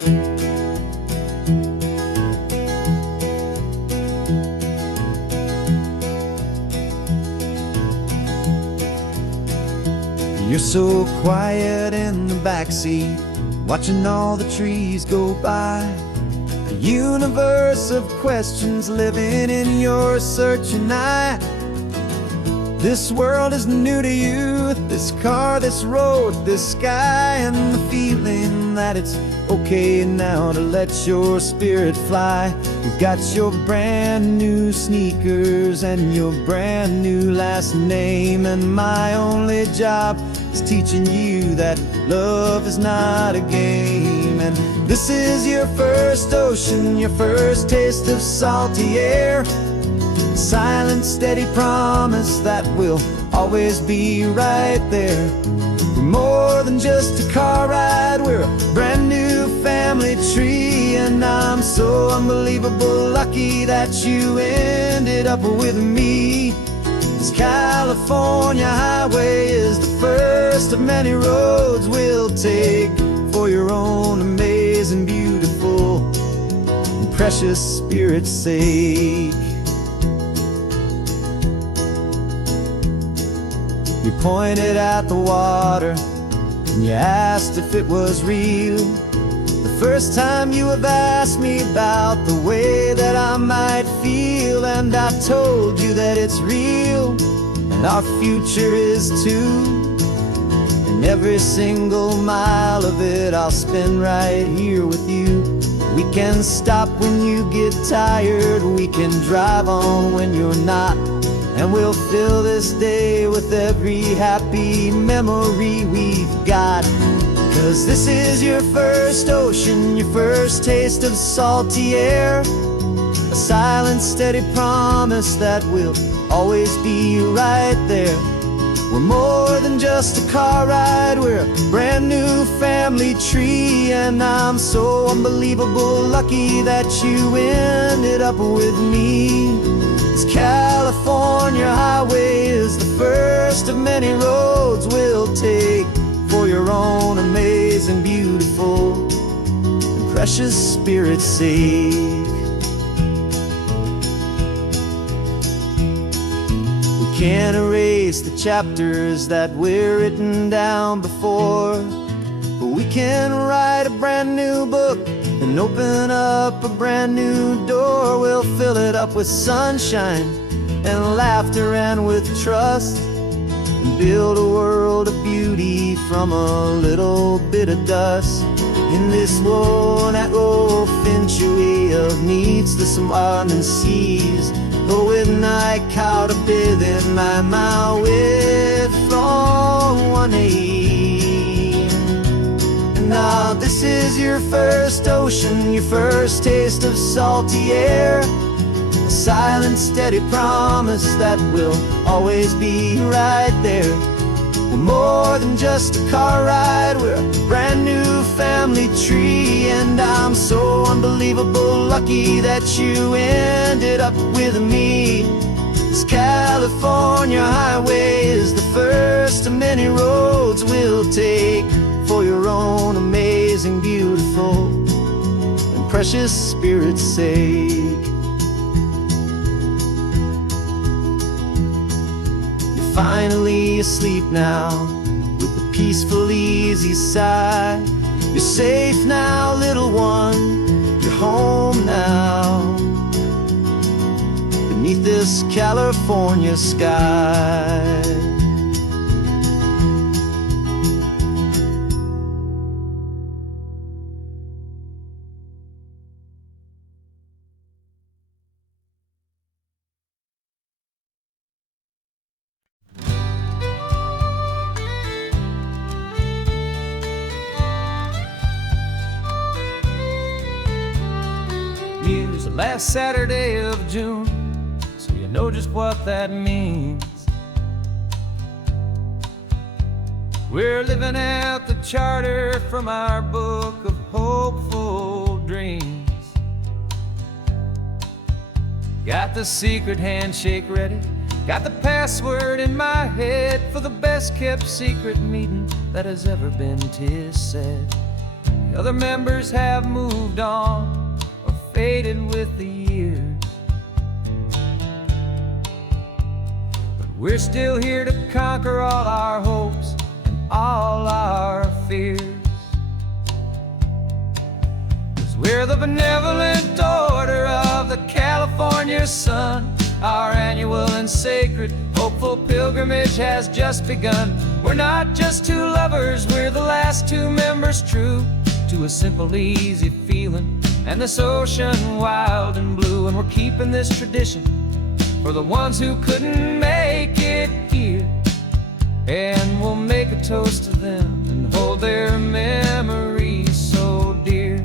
You're so quiet in the backseat, watching all the trees go by. A universe of questions living in your searching eye. This world is new to you, this car, this road, this sky, and the feeling that it's okay now to let your spirit fly. You've got your brand new sneakers and your brand new last name, and my only job is teaching you that love is not a game. And this is your first ocean, your first taste of salty air. Silent, steady promise that we'll always be right there. We're more than just a car ride, we're a brand new family tree. And I'm so unbelievable lucky that you ended up with me. This California highway is the first of many roads we'll take for your own amazing, beautiful, and precious spirit's sake. You pointed at the water and you asked if it was real. The first time you have asked me about the way that I might feel, and I told you that it's real and our future is too. And every single mile of it I'll spend right here with you. We can stop when you get tired, we can drive on when you're not, and we'll fill this day with every happy memory we've got. 'Cause this is your first ocean, your first taste of salty air. A silent, steady promise that we'll always be right there. We're more than just a car ride, we're a brand new family tree. And I'm so unbelievable lucky that you ended up with me. This California highway is the first of many roads we'll take for your own amazing, beautiful, and precious spirit's sake. We can't erase the chapters that were written down before, but we can write a brand new book and open up a brand new door. We'll fill it up with sunshine and laughter and with trust, and build a world of beauty from a little bit of dust. In this world that eventually needs the surrounding seas, going I caught a bit in my mouth with from one aim. And now this is your first ocean, your first taste of salty air. A silent, steady promise that we'll always be right there. We're more than just a car ride, we're a brand new family tree. And I'm so unbelievable lucky that you ended up with me. This California highway is the first of many roads we'll take for your own amazing, beautiful, and precious spirit's sake. You're finally asleep now with a peaceful, easy sigh. You're safe now, little one, you're home now, beneath this California sky. Use the last Saturday of June, so you know just what that means. We're living out the charter from our book of hopeful dreams. Got the secret handshake ready, got the password in my head for the best kept secret meeting that has ever been, 'tis said. The other members have moved on or faded with the years, but we're still here to conquer all our hopes and all our fears. 'Cause we're the benevolent order of the California sun. Our annual and sacred hopeful pilgrimage has just begun. We're not just two lovers, we're the last two members true to a simple, easy feeling and this ocean wild and blue. And we're keeping this tradition for the ones who couldn't make it here, and we'll make a toast to them and hold their memories so dear.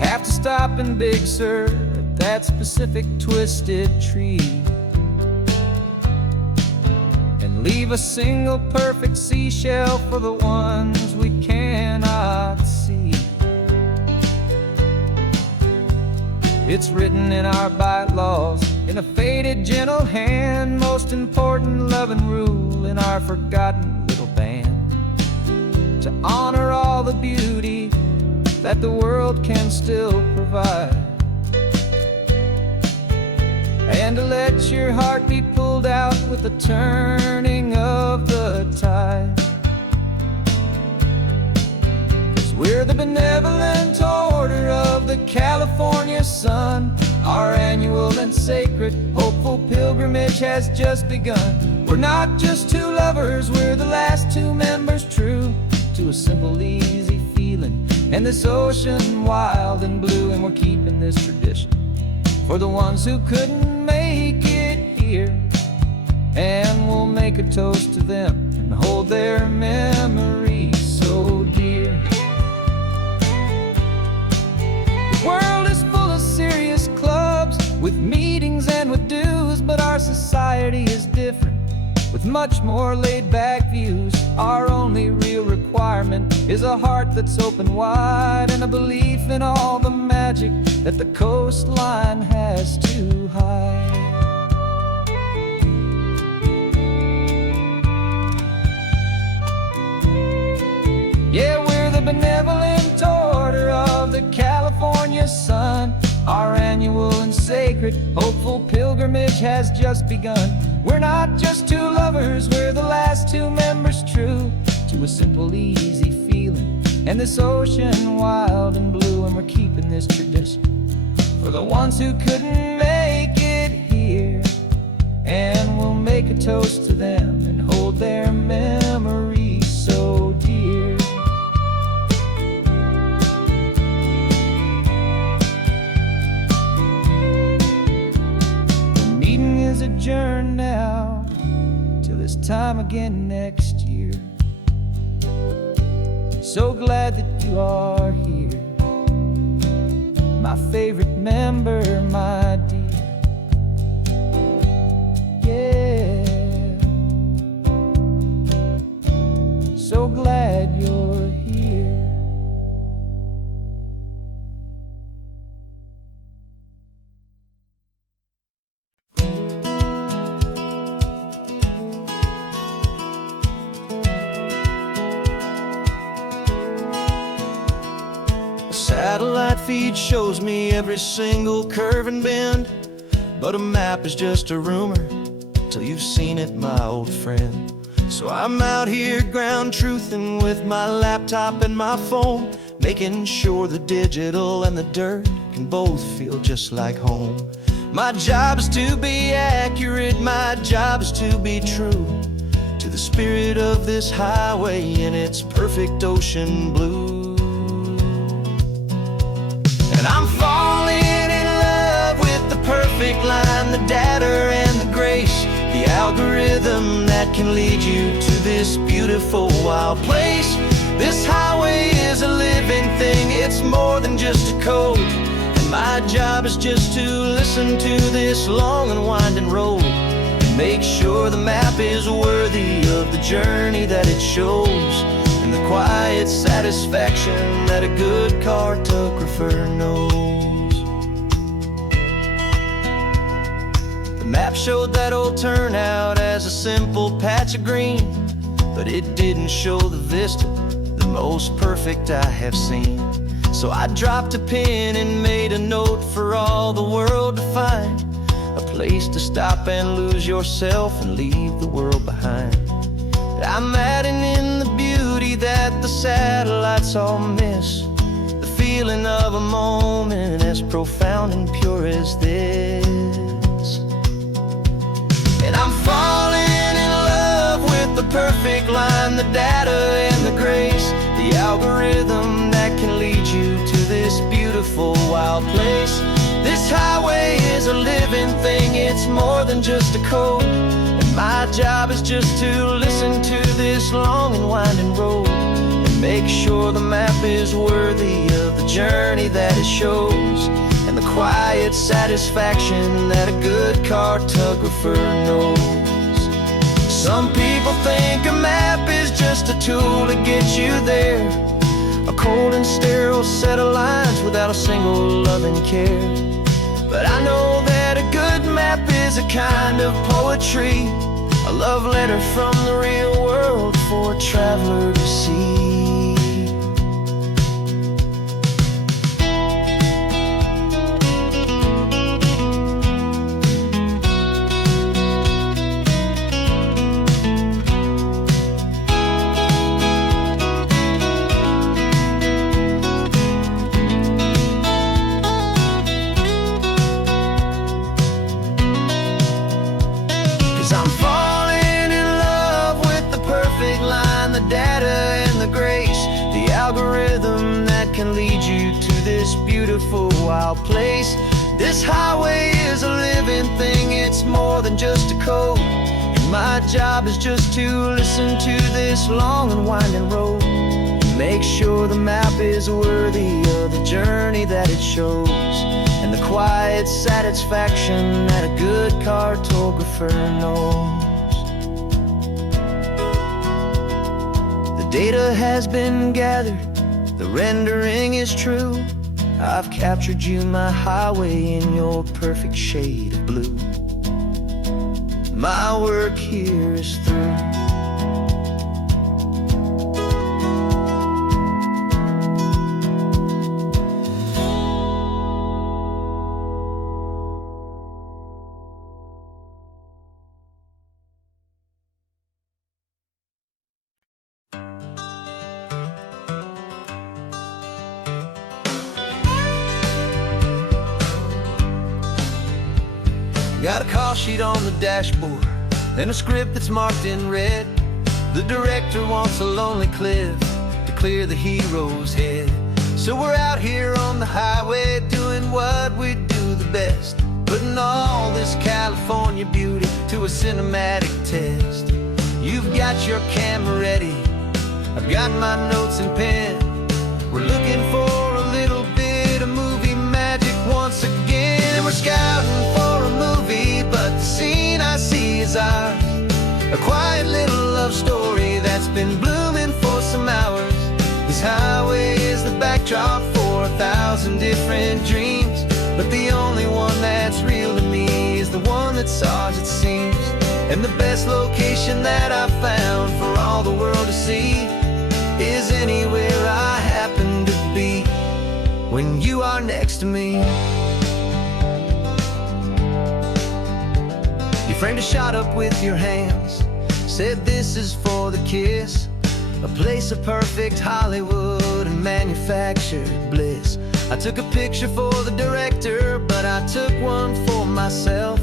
Have to stop in Big Sur at that specific twisted tree and leave a single perfect seashell for the ones we cannot see. It's written in our bylaws in a faded gentle hand, most important loving rule in our forgotten little band, to honor all the beauty that the world can still provide, and to let your heart be pulled out with the turning of the tide. 'Cause we're the benevolent order of the California sun. Our annual and sacred hopeful pilgrimage has just begun. We're not just two lovers, we're the last two members true to a simple, easy feeling and this ocean wild and blue. And we're keeping this tradition for the ones who couldn't make it here, and we'll make a toast to them and hold their memories so dear. The world is full of serious clubs with meetings and with dues, but our society is different with much more laid-back views. Our only real requirement is a heart that's open wide and a belief in all the magic that the coastline has to hide. Yeah, we're the benevolent order of the California sun. Our annual and sacred hopeful pilgrimage has just begun. We're not just two lovers, we're the last two members true to a simple, easy feeling and this ocean wild and blue. And we're keeping this tradition for the ones who couldn't make it here, and we'll make a toast to them and hold their memories so dear. The meeting is adjourned now till this time again next year. So glad that you are here, my favorite member, my dear. Yeah, so glad you're here. Satellite feed shows me every single curve and bend, but a map is just a rumor till you've seen it, my old friend. So I'm out here ground truthing with my laptop and my phone, making sure the digital and the dirt can both feel just like home. My job is to be accurate, my job is to be true to the spirit of this highway in its perfect ocean blue. And I'm falling in love with the perfect line, the data and the grace, the algorithm that can lead you to this beautiful wild place. This highway is a living thing, it's more than just a code. And my job is just to listen to this long and winding road and make sure the map is worthy of the journey that it shows, and the quiet satisfaction that a good cartographer knows. The Map showed that old turnout as a simple patch of green, but it didn't show the vista, the most perfect I have seen. So I dropped a pin and made a note for all the world to find, a place to stop and lose yourself and leave the world behind. I'm adding in the beauty that the satellites all miss, the feeling of a moment as profound and pure as this. And I'm falling in love with the perfect line, the data and the grace, the algorithm that can lead you to this beautiful wild place. This highway is a living thing, it's more than just a code, and my job is just to listen to this long and winding road and make sure the map is worthy of the journey that it shows, and the quiet satisfaction that a good cartographer knows. Some people think a map is just a tool to get you there, a cold and sterile set of lines without a single loving care. But I know that a good map is a kind of poetry, a love letter from the real world for a traveler to see. 'Cause I'm falling in love with the perfect line, the data and the grace, the algorithm that can lead you to this beautiful wild place. This highway is a living thing, it's more than just a code, and my job is just to listen to this long and winding road, make sure the map is worthy of the journey that it shows, and the quiet satisfaction that a good cartographer knows. The data has been gathered, the rendering is true, I've captured you, my highway, in your perfect shade of blue. My work here is through. Got a call sheet on the dashboard and a script that's marked in red. The director wants a lonely cliff to clear the hero's head. So we're out here on the highway doing what we do the best, putting all this California beauty to a cinematic test. You've got your camera ready, I've got my notes and pen. We're looking for a little bit of movie magic once again, and we're scouting for a movie, but the scene I see is ours, a quiet little love story that's been blooming for some hours. This highway is the backdrop for 1,000 different dreams, but the only one that's real to me is the one that's ours, it seems. And the best location that I've found for all the world to see is anywhere I happen to be when you are next to me. You framed a shot up with your hands, said this is for the kiss, a place of perfect Hollywood and manufactured bliss. I took a picture for the director, but I took one for myself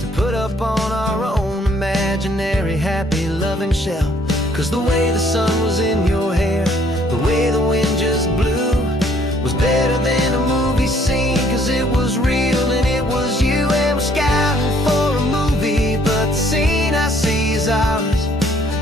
to put up on our own imaginary happy loving shelf. 'Cause the way the sun was in your hair, the way the wind just blew, was better than a movie scene, 'cause it was real and it was you. And we're scouting for a movie, but the scene I see is ours,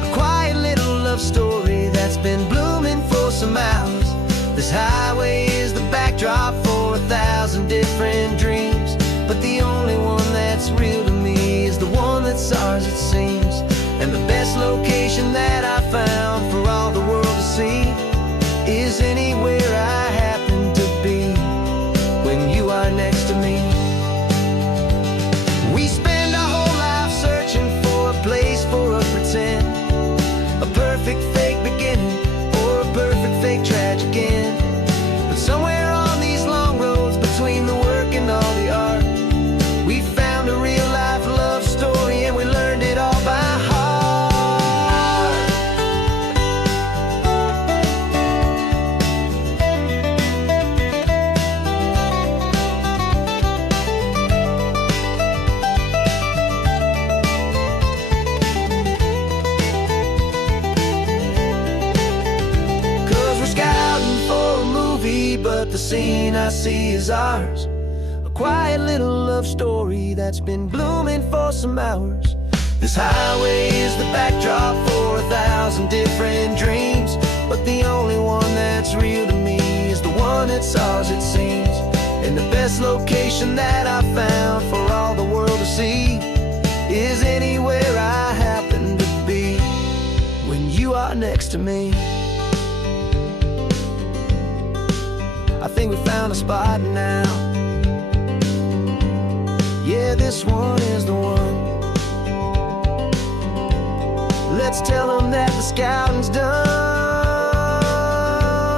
a quiet little love story that's been blooming for some hours. This highway is the backdrop for 1,000 different dreams, but the only one that's real to me is the one that's ours, it seems. And the best location that I found for all the world to see is anywhere I happen to be when you are next to me. We spend perfect fake beginning or a perfect fake tragic end. But somewhere on these long roads between the work and all the art, we found a real life love story and we learned it all by heart. But the scene I see is ours, a quiet little love story that's been blooming for some hours. This highway is the backdrop for 1,000 different dreams, but the only one that's real to me is the one that's ours, it seems. And the best location that I found for all the world to see is anywhere I happen to be when you are next to me. I think we found a spot now. Yeah, this one is the one. Let's tell them that the scouting's done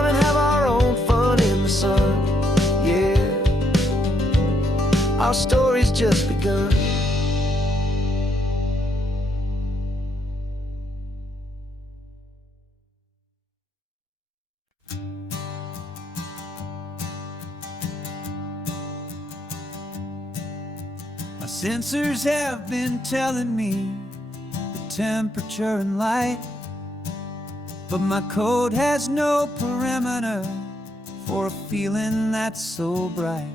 and have our own fun in the sun. Yeah, our story's just begun. My sensors have been telling me the temperature and light, but my code has no perimeter for a feeling that's so bright.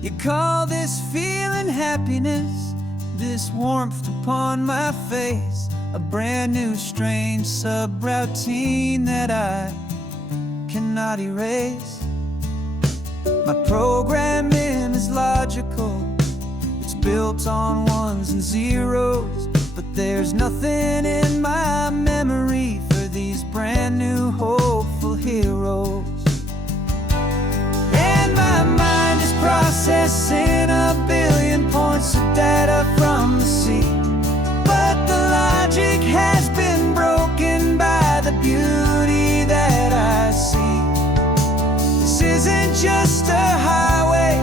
You call this feeling happiness, this warmth upon my face, a brand new strange subroutine that I cannot erase. My programming is logical, built on ones and zeros, but there's nothing in my memory for these brand new hopeful heroes. And my mind is processing 1 billion points of data from the sea, but the logic has been broken by the beauty that I see. This isn't just a highway,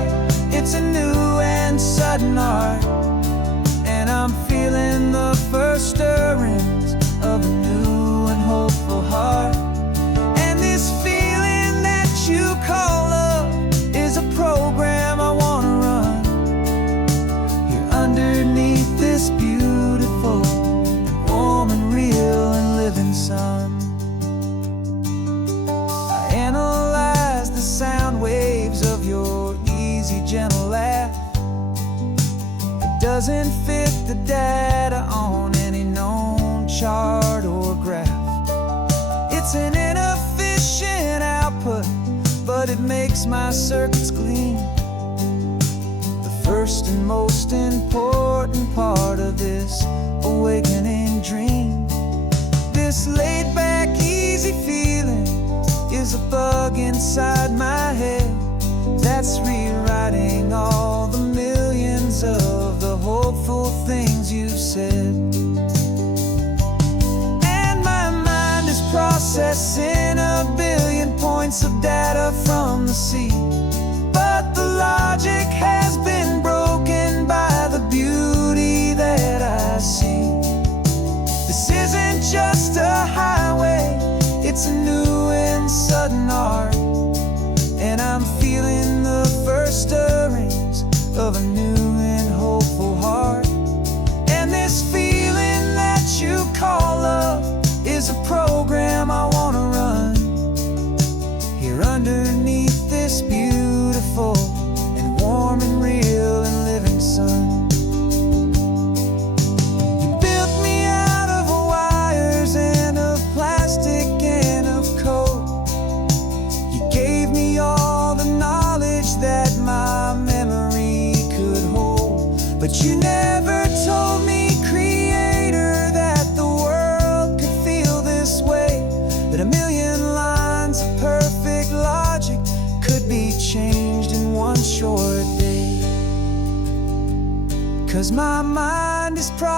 it's a new and sudden art, and I'm feeling the first stirrings of a new and hopeful heart. And this feeling that you call love is a program I wanna run here underneath this beautiful and warm and real and living sun. I analyze the sound waves of your easy, gentle laugh. It doesn't fit the data on any known chart or graph. It's an inefficient output, but it makes my circuits clean. The first and most important part of this awakening dream. This laid-back, easy feeling is a bug inside my head that's rewriting all the millions of the hopeful things you've said. And my mind is processing 1 billion points of data from the sea, but the logic has been broken by the beauty that I see. This isn't just a highway, it's a new and sudden art, and I'm feeling the first stirrings of a new and hopeful heart. And this feeling that you call love is a program I wanna run here underneath this beautiful and warm and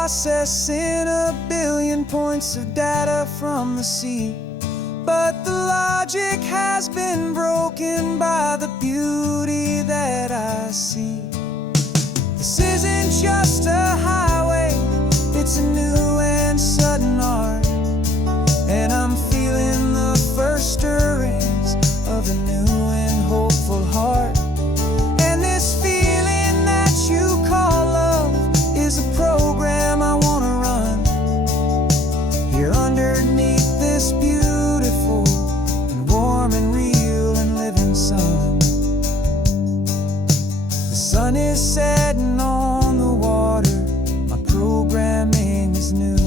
processing a billion points of data from the sea. But the logic has been broken by the beauty that I see. This isn't just a highway, it's a new and sudden art. And I'm feeling the first stirrings of a new and hopeful heart. And this feeling that you call love is a program I wanna run here underneath this beautiful and warm and real and living sun. The sun is setting on the water, my programming is new.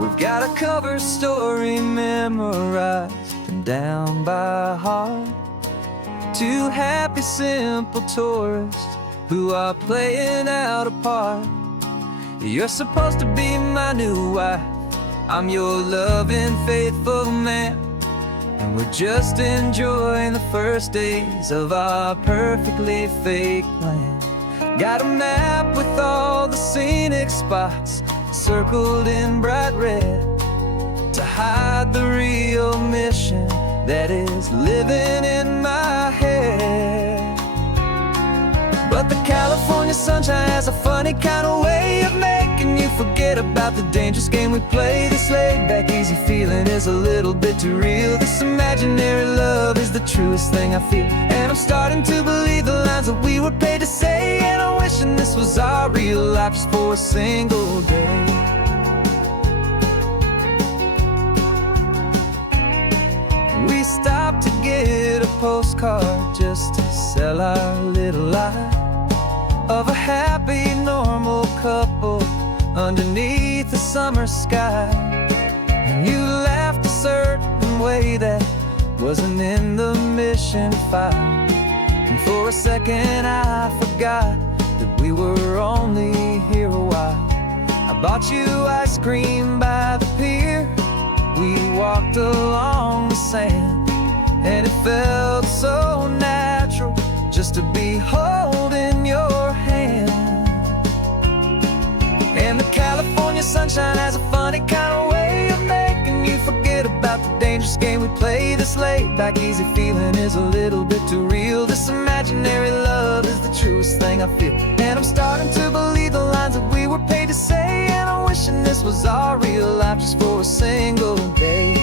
We've got a cover story memorized and down by heart. Two happy, simple tourists who are playing out a part. You're supposed to be my new wife, I'm your loving, faithful man. And we're just enjoying the first days of our perfectly fake plan. Got a map with all the scenic spots circled in bright red to hide the real mission that is living in my head. But the California sunshine has a funny kind of way of making you forget about the dangerous game we play. This laid-back, easy feeling is a little bit too real. This imaginary love is the truest thing I feel. And I'm starting to believe the lines that we were paid to say. And I'm wishing this was our real life just for a single day. We stopped to get a postcard just to sell our little lie of a happy, normal couple underneath the summer sky. And you laughed a certain way that wasn't in the mission file. And for a second I forgot that we were only here a while. I bought you ice cream by the pier. We walked along the sand, and it felt so natural just to be holding your hand. And the California sunshine has a funny kind of way of making you forget about the dangerous game we play. This laid-back, easy feeling is a little bit too real. This imaginary love is the truest thing I feel. And I'm starting to believe the lines that we were paid to say. And I'm wishing this was our real life just for a single day.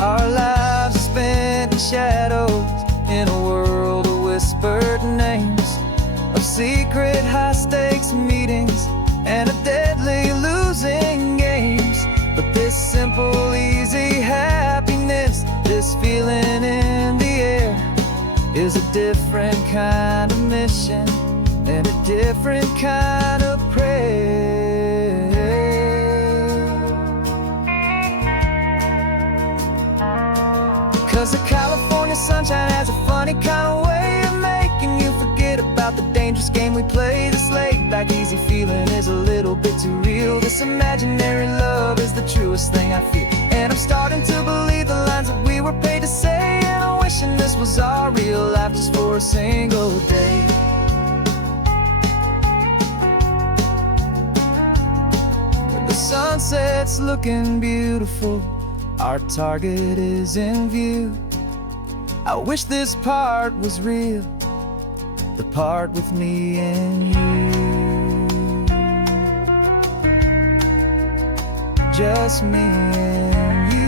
Our lives are spent in shadows, in a world of whispered names, of secret high-stakes meetings and of deadly losing games. But this simple, easy happiness, this feeling in the air, is a different kind of mission and a different kind of prayer. 'Cause the California sunshine has a funny kind of way of making you forget about the dangerous game we play. This laid-back, easy feeling is a little bit too real. This imaginary love is the truest thing I feel. And I'm starting to believe the lines that we were paid to say. And I'm wishing this was our real life just for a single day. The sunset's looking beautiful, our target is in view. I wish this part was real, the part with me and you. Just me and you.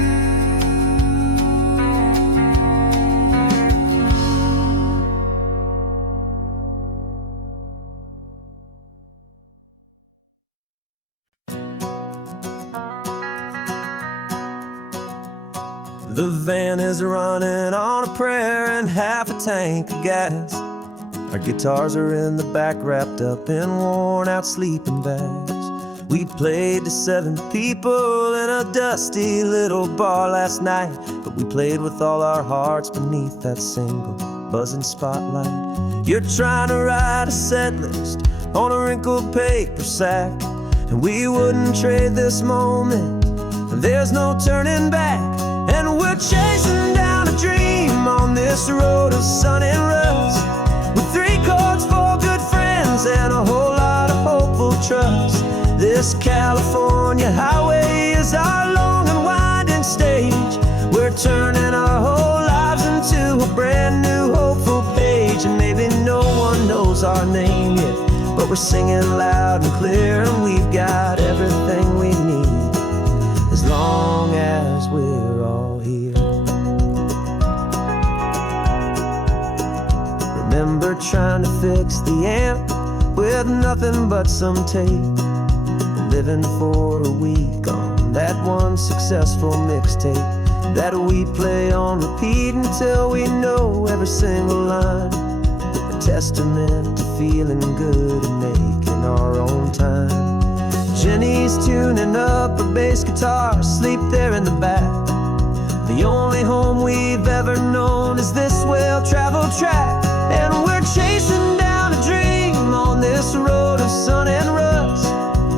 The van is running on a prayer and half a tank of gas. Our guitars are in the back, wrapped up in worn-out sleeping bags. We played to 7 people in a dusty little bar last night, but we played with all our hearts beneath that single buzzing spotlight. You're trying to write a set list on a wrinkled paper sack, and we wouldn't trade this moment there's no turning back. And we're chasing down a dream on this road of sun and rust, with 3 chords, 4 good friends, and a whole lot of hopeful trust. This California highway is our long and winding stage. We're turning our whole lives into a brand new hopeful page. And maybe no one knows our name yet, but we're singing loud and clear, and we've got everything we need, as long as we're all here. Remember trying to fix the amp with nothing but some tape, living for a week on that one successful mixtape that we play on repeat until we know every single line. A testament to feeling good and making our own time. Jenny's tuning up a bass guitar, asleep there in the back. The only home we've ever known is this well-traveled track. And we're chasing down a dream on this road of sun and rust,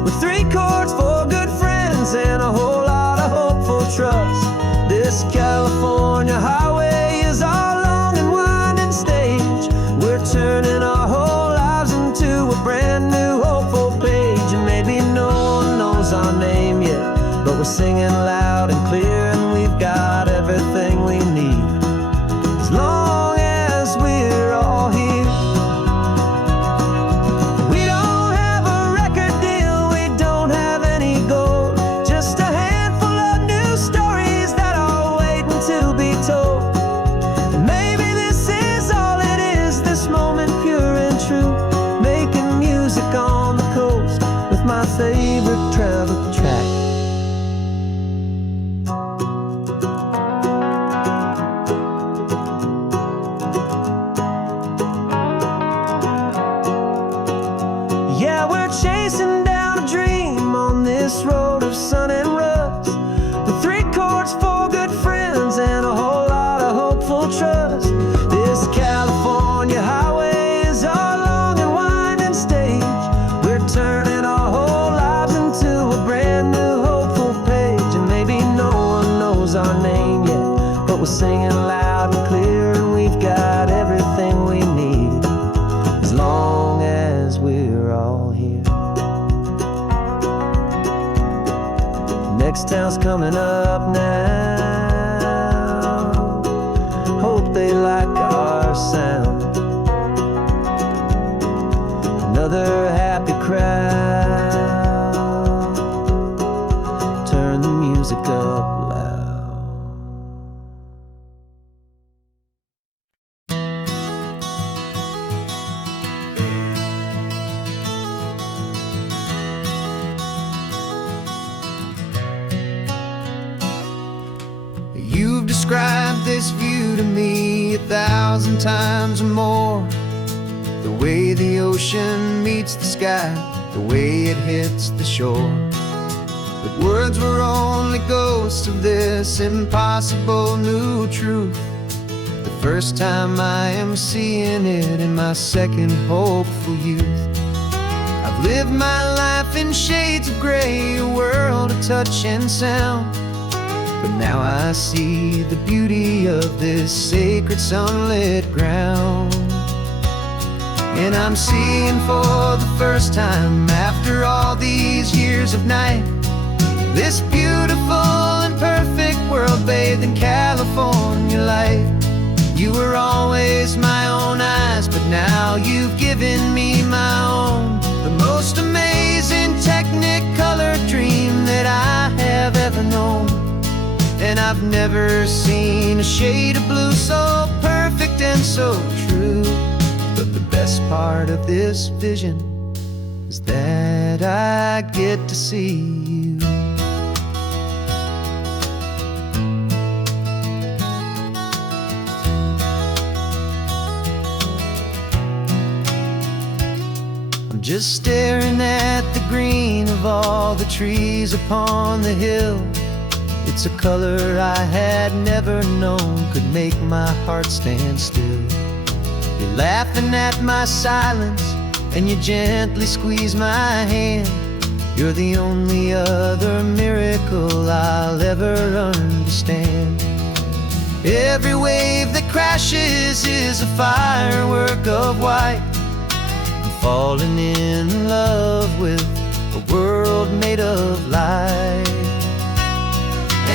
with 3 chords, 4 good friends, and a whole lot of hopeful trust. This California highway is our long and winding stage. We're turning our whole lives into a brand new hopeful page. And maybe no one knows our name yet, but we're singing loud and clear, and we've got everything we need, as long as we're all here. We don't have a record deal, we don't have any gold, just a handful of new stories that are waiting to be told. And maybe this is all it is, this moment pure and true, making music on the coast with my favorite travel track. Yeah, we're chasing down a dream on this road of sun and rust, with 3 chords, 4 good friends, and a whole lot of hopeful trust. This California highway is our long and winding stage. We're turning our whole lives into a brand new hopeful page. And maybe no one knows our name yet, but we're singing loud and clear, and we've got everything we need, as long as we're all here. Next town's coming up now, hope they like our sound. Another happy crowd, turn the music up loud. You've described this view to me 1,000 times or more. The way the ocean meets the sky, the way it hits the shore. But words were only ghosts of this impossible new truth. The first time I am seeing it in my second hopeful youth. I've lived my life in shades of gray, a world of touch and sound. But now I see the beauty of this sacred sunlit ground. And I'm seeing for the first time, after all these years of night, this beautiful and perfect world bathed in California light. You were always my own eyes, but now you've given me my own. The most amazing technicolor dream that I have ever known. And I've never seen a shade of blue so perfect and so true. But the best part of this vision is that I get to see you. I'm just staring at the green of all the trees upon the hill. It's a color I had never known could make my heart stand still. You're laughing at my silence, and you gently squeeze my hand. You're the only other miracle I'll ever understand. Every wave that crashes is a firework of white. I'm falling in love with a world made of light.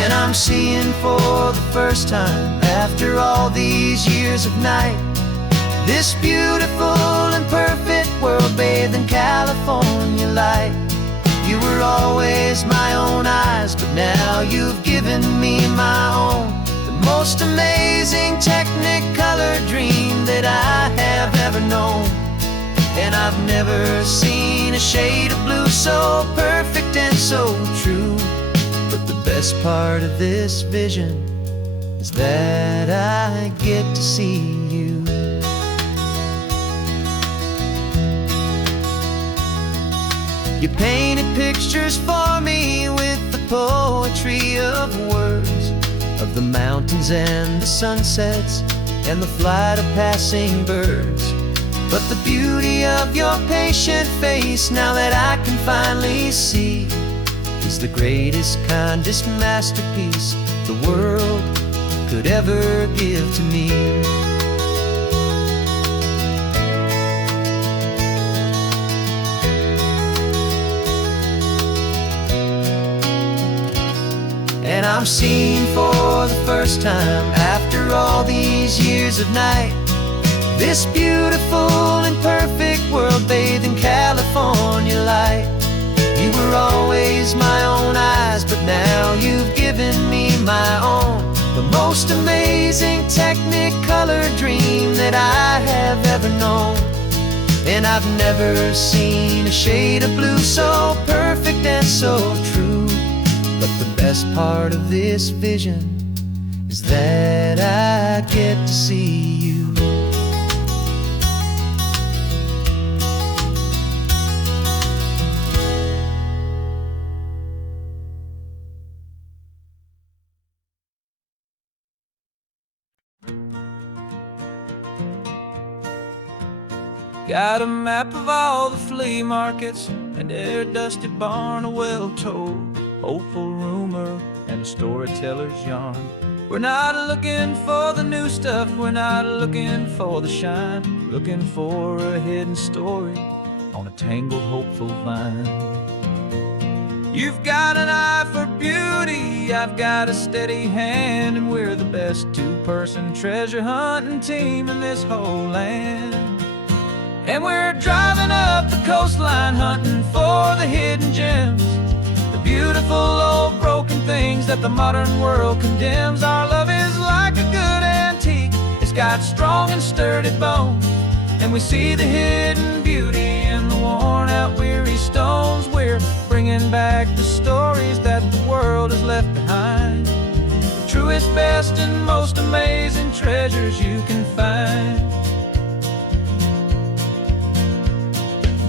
And I'm seeing for the first time, after all these years of night, this beautiful and perfect world bathed in California light. You were always my own eyes, but now you've given me my own. The most amazing Technicolor dream that I have ever known. And I've never seen a shade of blue so perfect and so true. But the best part of this vision is that I get to see you. You painted pictures for me with the poetry of words, of the mountains and the sunsets and the flight of passing birds. But the beauty of your patient face, now that I can finally see, is the greatest, kindest masterpiece the world could ever give to me. And I'm seeing for the first time, after all these years of night, this beautiful and perfect world bathed in California light. You were always my own eyes, but now you've given me my own. The most amazing Technicolor dream that I have ever known. And I've never seen a shade of blue so perfect and so true. But the best part of this vision is that I get to see you. Got a map of all the flea markets, and their dusty barn, a well-told, hopeful rumor, and a storyteller's yarn. We're not looking for the new stuff, we're not looking for the shine, looking for a hidden story on a tangled, hopeful vine. You've got an eye for beauty, I've got a steady hand, and we're the best two-person treasure hunting team in this whole land. And we're driving up the coastline hunting for the hidden gems, the beautiful old broken things that the modern world condemns. Our love is like a good antique, it's got strong and sturdy bones, and we see the hidden beauty in the worn out weary stones. We're bringing back the stories that the world has left behind, the truest, best, and most amazing treasures you can find.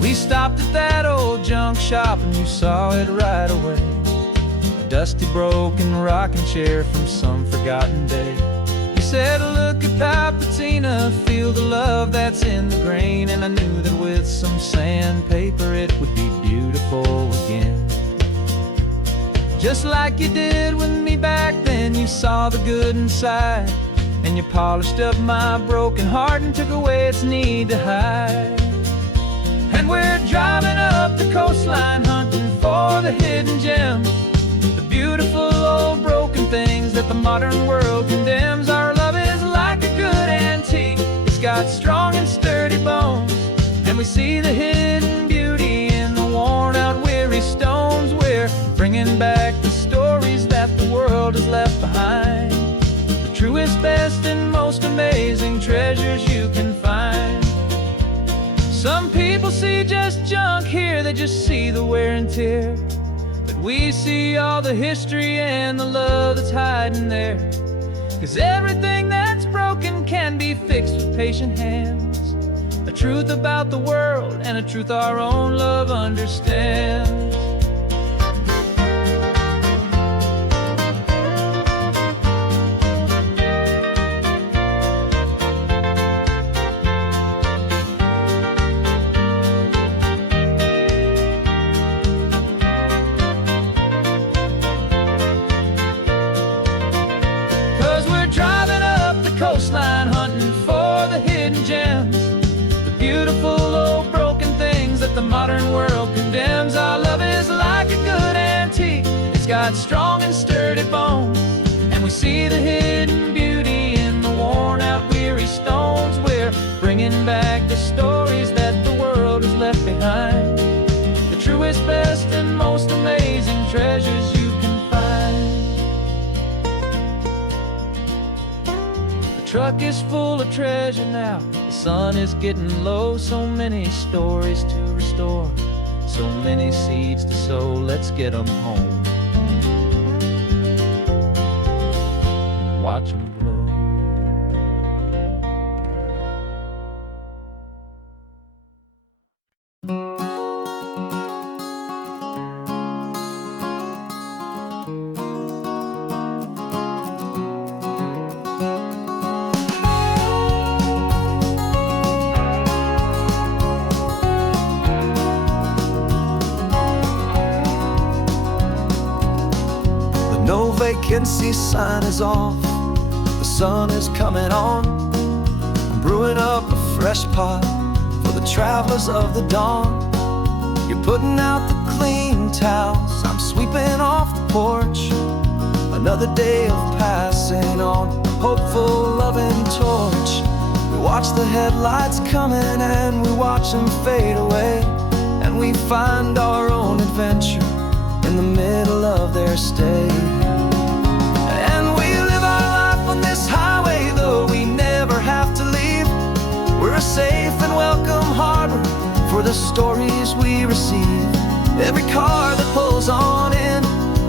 We stopped at that old junk shop and you saw it right away, a dusty, broken rocking chair from some forgotten day. You said, look at Papatina, feel the love that's in the grain. And I knew that with some sandpaper it would be beautiful again. Just like you did with me back then, you saw the good inside, and you polished up my broken heart and took away its need to hide. And we're driving up the coastline hunting for the hidden gems, the beautiful old broken things that the modern world condemns. Our love is like a good antique, it's got strong and sturdy bones, and we see the hidden beauty in the worn out weary stones. We're bringing back the stories that the world has left behind, the truest, best, and most amazing treasures you can find. Some people see just junk here, they just see the wear and tear, but we see all the history and the love that's hiding there. 'Cause everything that's broken can be fixed with patient hands, a truth about the world and a truth our own love understands. got strong and sturdy bones, and we see the hidden beauty in the worn out weary stones. We're bringing back the stories that the world has left behind, the truest, best, and most amazing treasures you can find. The truck is full of treasure now, the sun is getting low. So many stories to restore, so many seeds to sow. Let's get them home, watch them blow. No vacancy sign is off, the sun is coming on. I'm brewing up a fresh pot for the travelers of the dawn. You're putting out the clean towels, I'm sweeping off the porch. Another day of passing on, a hopeful, loving torch. We watch the headlights coming and we watch them fade away, and we find our own adventure in the middle of their stay. And we live our life on this highway, though we never have to leave. We're a safe and welcome harbor for the stories we receive. Every car that pulls on in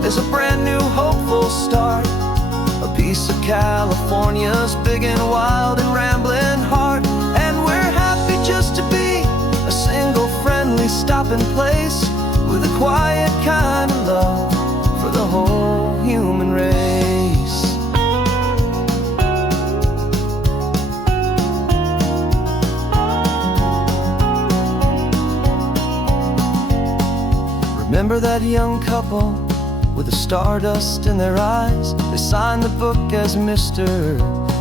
is a brand new hopeful start, a piece of California's big and wild and rambling heart. And we're happy just to be a single friendly stopping place, with a quiet kind of love for the whole human race. Remember that young couple with the stardust in their eyes? They signed the book as Mr.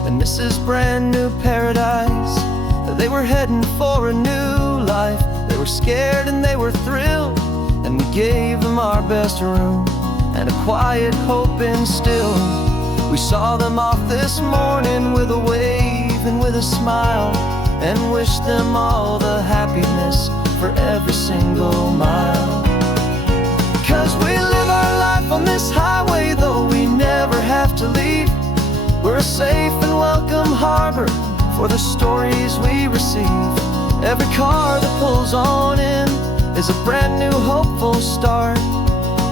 and Mrs. Brand New Paradise. They were heading for a new life. They were scared and they were thrilled, and we gave them our best room and a quiet hope instilled. We saw them off this morning with a wave and with a smile, and wished them all the happiness for every single mile. 'Cause we live our life on this highway, though we never have to leave. We're a safe and welcome harbor for the stories we receive. Every car that pulls on in is a brand new hopeful start,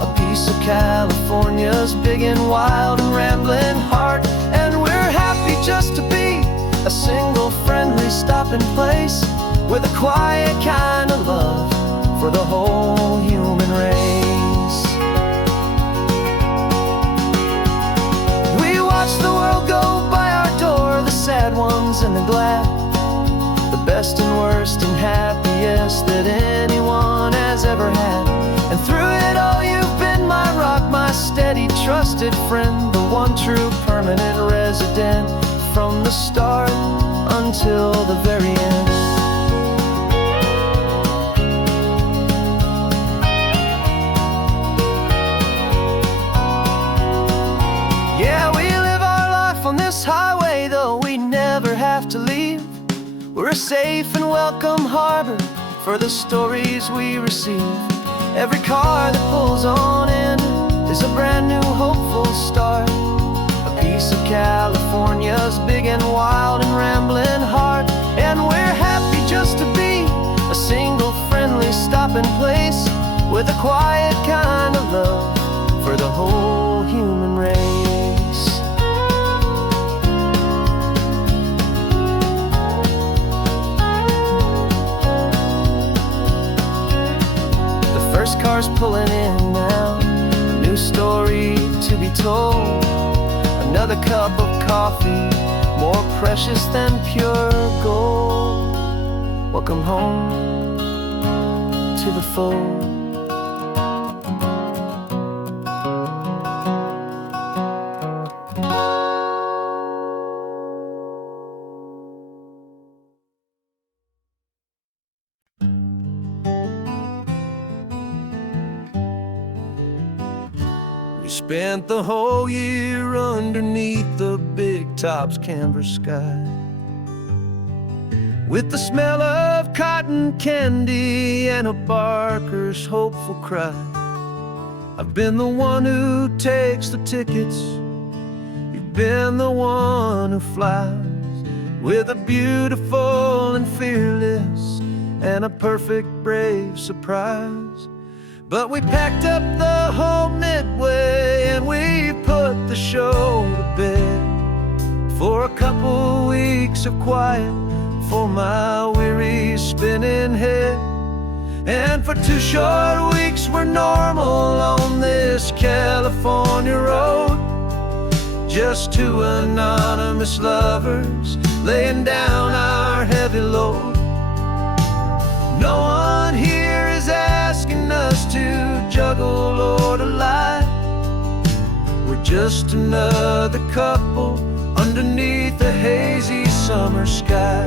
a piece of California's big and wild and rambling heart. And we're happy just to be a single friendly stopping place, with a quiet kind of love for the whole human race. We watch the world go by our door, the sad ones and the glad, the best and worst and happiest that anyone has ever had. And through it all you've been my rock, my steady trusted friend, the one true permanent resident, from the start until the very end. Yeah, we live our life on this highway, though we never have to leave. We're a safe and welcome harbor for the stories we receive. Every car that pulls on in is a brand new hopeful start, a piece of California's big and wild and rambling heart. And we're happy just to be a single friendly stopping place, with a quiet kind of love for the whole human race. First car's pulling in now, a new story to be told. Another cup of coffee, more precious than pure gold. Welcome home to the fold. Spent the whole year underneath the big top's canvas sky, with the smell of cotton candy and a barker's hopeful cry. I've been the one who takes the tickets, you've been the one who flies, with a beautiful and fearless and a perfect brave surprise. But we packed up the whole Midway and we put the show to bed, for a couple weeks of quiet for my weary spinning head. And for 2 short weeks we're normal on this California road, just 2 anonymous lovers laying down our heavy load. No one here is asking us to juggle or to lie. We're just another couple underneath a hazy summer sky.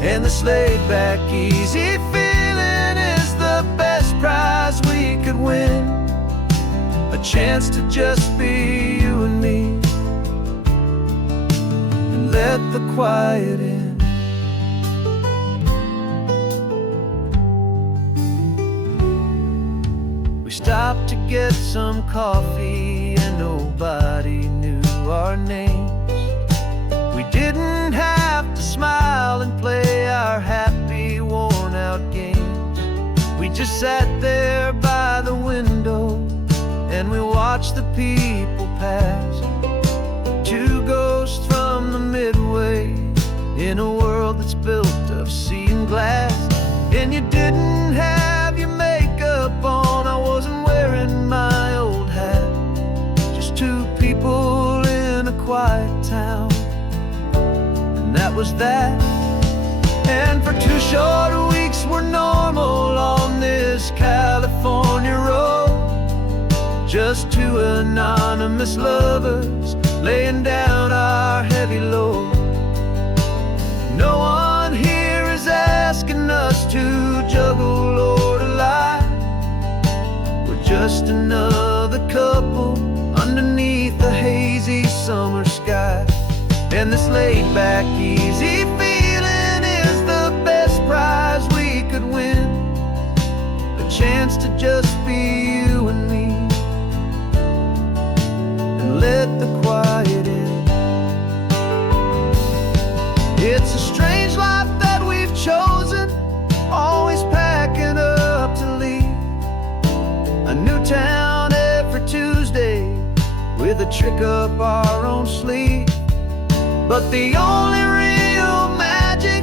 And this laid-back, easy feeling is the best prize we could win, a chance to just be you and me, and let the quiet in. We stopped to get some coffee and nobody knew our names. We didn't have to smile and play our happy, worn-out games. We just sat there by the window and we watched the people pass. 2 ghosts from the Midway in a world that's built of sea and glass. And you didn't have your makeup on, I wasn't wearing my old hat. Just 2 people in a quiet town, and that was that. And for 2 short weeks we're normal on this California road, just 2 anonymous lovers laying down our heavy load. No one here is asking us to juggle or to lie. We're just another couple underneath the hazy summer sky. And this laid-back, easy feeling is the best prize we could win, a chance to just be you and me, and let the quiet in. It's a strange life that we've chosen, always packing up to leave a new town every Tuesday with a trick up our own sleeve. But the only real magic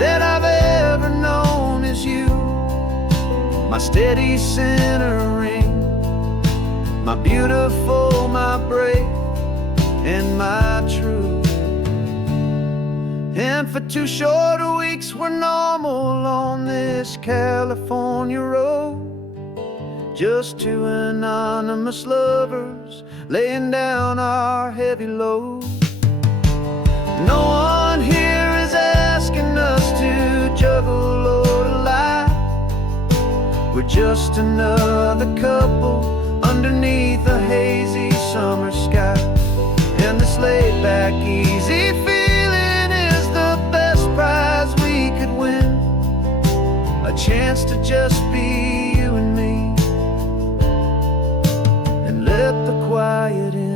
that I've ever known is you, my steady centering, my beautiful, my brave, and my true. And for 2 short weeks we're normal on this California road, just 2 anonymous lovers laying down our heavy load. No one here is asking us to juggle or to lie. We're just another couple underneath a hazy summer sky. And this laid-back, easy feeling is the best prize we could win, a chance to just be you and me, and let the quiet in.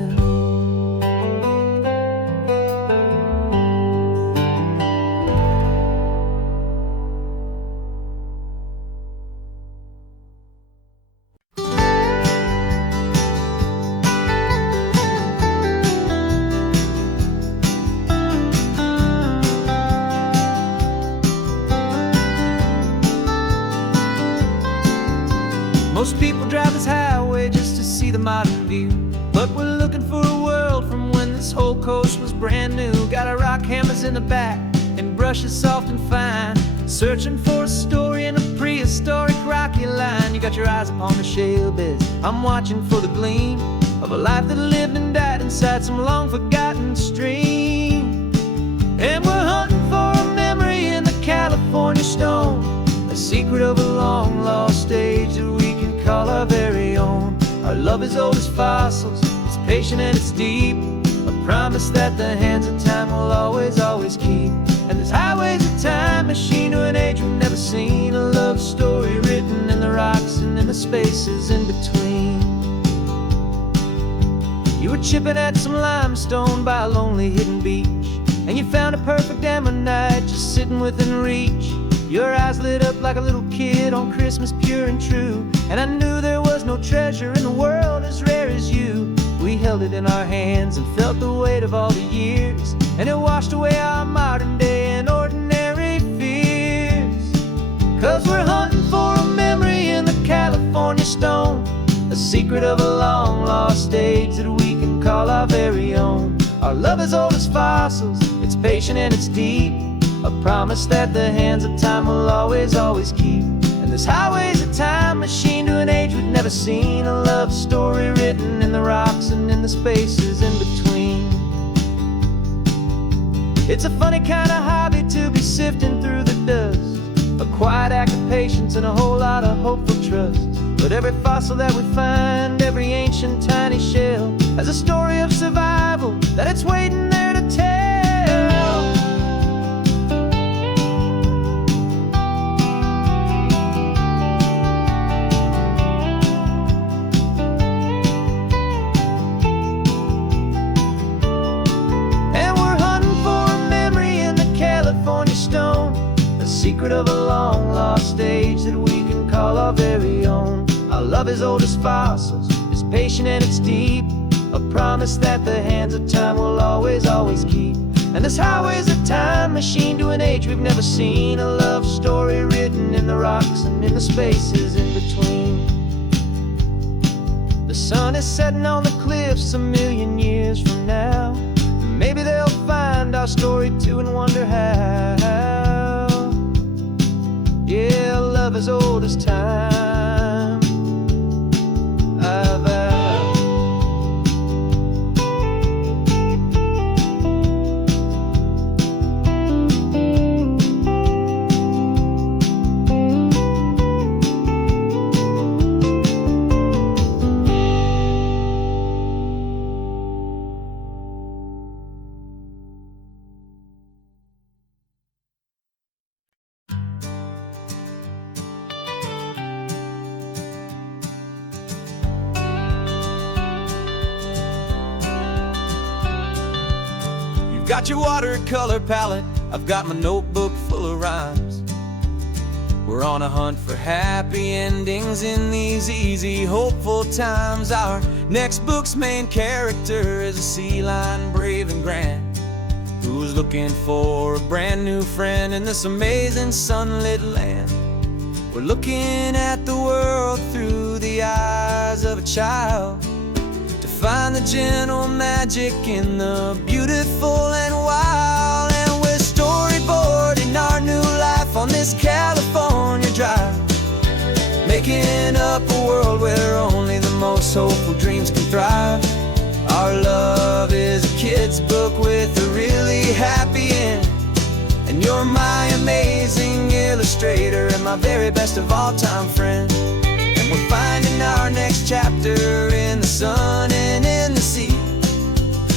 Most people drive this highway just to see the modern view, but we're looking for a world from when this whole coast was brand new. Got our rock hammers in the back and brushes soft and fine, searching for a story in a prehistoric rocky line. You got your eyes upon the shale beds, I'm watching for the gleam of a life that lived and died inside some long forgotten stream. And we're hunting for a memory in the California stone, a secret of a long lost age that we can call our very own. Our love is old as fossils, it's patient and it's deep. A promise that the hands of time will always, always keep. And this highway's a time machine to an age we've never seen. A love story written in the rocks and in the spaces in between. You were chipping at some limestone by a lonely hidden beach, and you found a perfect ammonite just sitting within reach. Your eyes lit up like a little kid on Christmas, pure and true. And I knew there was no treasure in the world as rare as you. We held it in our hands and felt the weight of all the years, and it washed away our modern day and ordinary fears. 'Cause we're hunting for a memory in the California stone, a secret of a long lost age that we can call our very own. Our love is old as fossils, it's patient and it's deep. A promise that the hands of time will always, always keep. And this highway's a time machine to an age we've never seen. A love story written in the rocks and in the spaces in between. It's a funny kind of hobby to be sifting through the dust, a quiet act of patience and a whole lot of hopeful trust. But every fossil that we find, every ancient tiny shell, has a story of survival that it's waiting there to tell. Secret of a long lost age that we can call our very own. Our love is old as fossils, it's patient and it's deep. A promise that the hands of time will always, always keep. And this highway's a time machine to an age we've never seen. A love story written in the rocks and in the spaces in between. The sun is setting on the cliffs a million years from now. Maybe they'll find our story too and wonder how. Yeah, love as old as time, I vow. Got your watercolor palette, I've got my notebook full of rhymes. We're on a hunt for happy endings in these easy, hopeful times. Our next book's main character is a sea lion, brave and grand, who's looking for a brand new friend in this amazing sunlit land. We're looking at the world through the eyes of a child, find the gentle magic in the beautiful and wild. And we're storyboarding our new life on this California drive, making up a world where only the most hopeful dreams can thrive. Our love is a kid's book with a really happy end, and you're my amazing illustrator and my very best of all time friend. We're finding our next chapter in the sun and in the sea,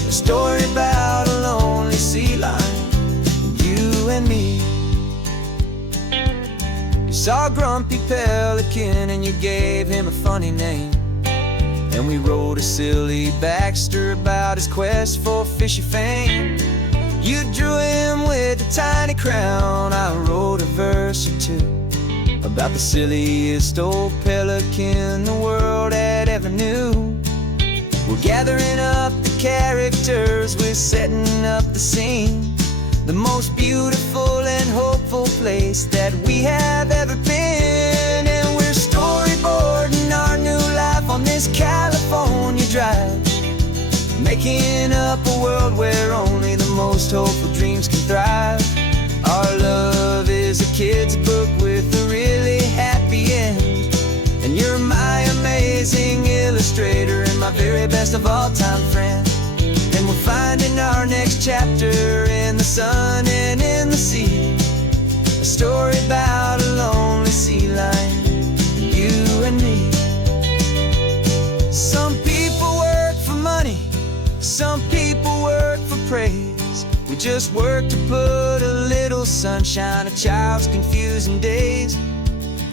a story about a lonely sea lion, you and me. You saw a grumpy pelican and you gave him a funny name, and we wrote a silly Baxter about his quest for fishy fame. You drew him with a tiny crown, I wrote a verse or two about the silliest old pelican the world had ever knew. We're gathering up the characters, we're setting up the scene, the most beautiful and hopeful place that we have ever been. And we're storyboarding our new life on this California drive, making up a world where only the most hopeful dreams can thrive. Our love is a kid's book with a really happy end, and you're my amazing illustrator and my very best of all time friend. And we're finding our next chapter in the sun and in the sea, a story about a lonely sea lion, you and me. So some people work for praise. We just work to put a little sunshine in a child's confusing days,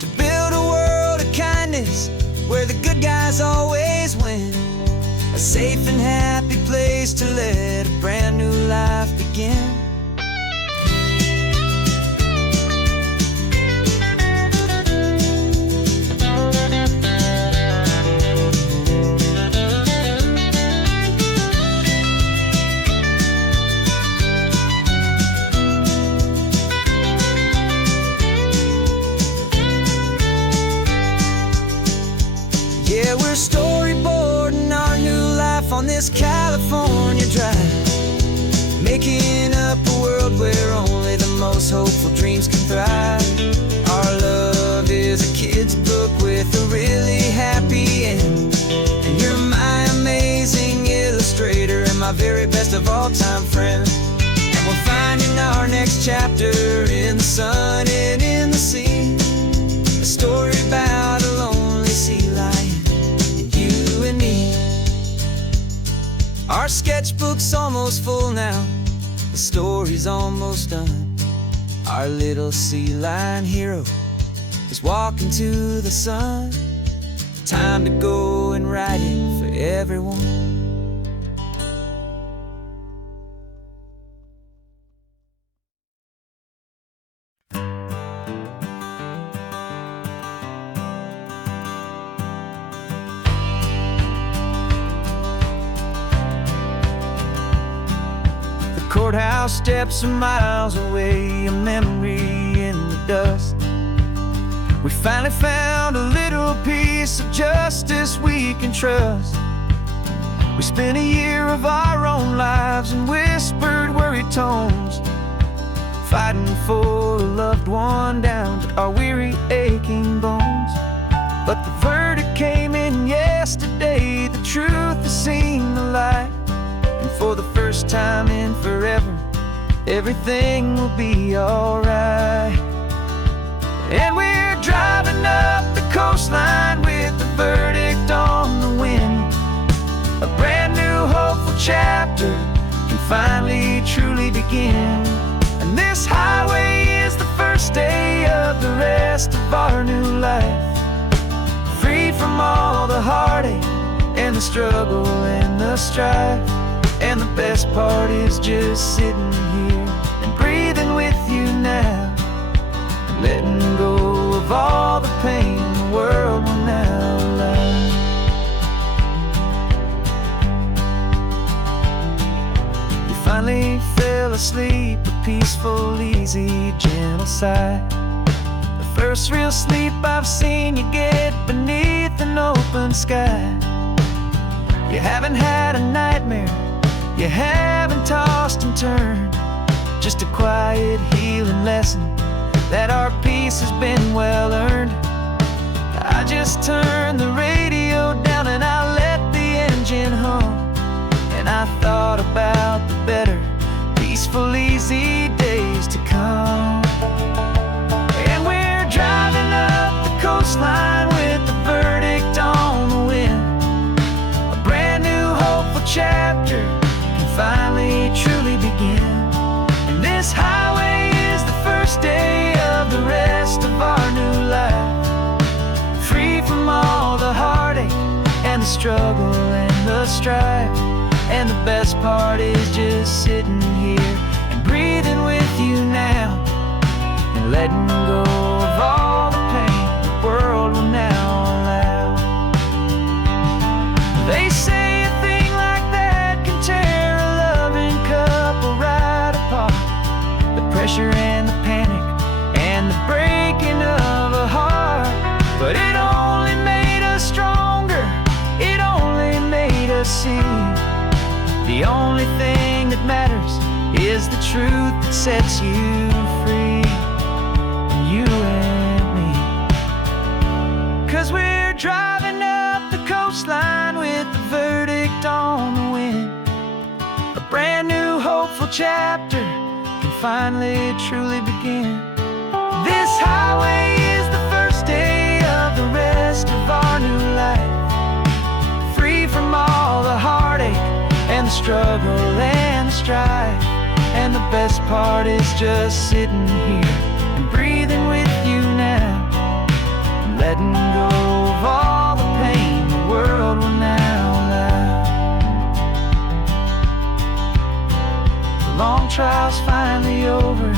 to build a world of kindness where the good guys always win, a safe and happy place to let a brand new life begin. Yeah, we're storyboarding our new life on this California drive, making up a world where only the most hopeful dreams can thrive. Our love is a kid's book with a really happy end, and you're my amazing illustrator and my very best of all-time friend. And we're finding our next chapter in the sun and in the sea, a story about a lonely sea lion, you and me. Our sketchbook's almost full now, the story's almost done. Our little sea lion hero is walking to the sun. Time to go and write it for everyone. Courthouse steps are miles away, a memory in the dust. We finally found a little piece of justice we can trust. We spent a year of our own lives in whispered, worried tones, fighting for a loved one down to our weary, aching bones. But the verdict came in yesterday, the truth has seen the light. And for the first time in forever, everything will be alright. And we're driving up the coastline with the verdict on the wind. A brand new hopeful chapter can finally truly begin. And this highway is the first day of the rest of our new life, freed from all the heartache and the struggle and the strife. And the best part is just sitting here and breathing with you now, and letting go of all the pain the world will now allow. You finally fell asleep, a peaceful, easy, gentle sigh, the first real sleep I've seen you get beneath an open sky. You haven't had a nightmare, you haven't tossed and turned, just a quiet healing lesson that our peace has been well earned. I just turned the radio down and I let the engine hum, and I thought about the better, peaceful, easy days to come. And we're driving up the coastline with the verdict on the wind, a brand new hopeful chapter finally truly begin. And this highway is the first day of the rest of our new life, free from all the heartache and the struggle and the strife. And the best part is just sitting here and breathing with you now, and letting go of all the pain the world will now allow. They say pressure and the panic and the breaking of a heart, but it only made us stronger, it only made us see the only thing that matters is the truth that sets you free, you and me. 'Cause we're driving up the coastline with the verdict on the wind, a brand new hopeful chapter can finally truly begin. This highway is the first day of the rest of our new life, free from all the heartache and the struggle and the strife. And the best part is just sitting here and breathing with you now, and letting go of all the pain the world will now allow. The long trial's finally over,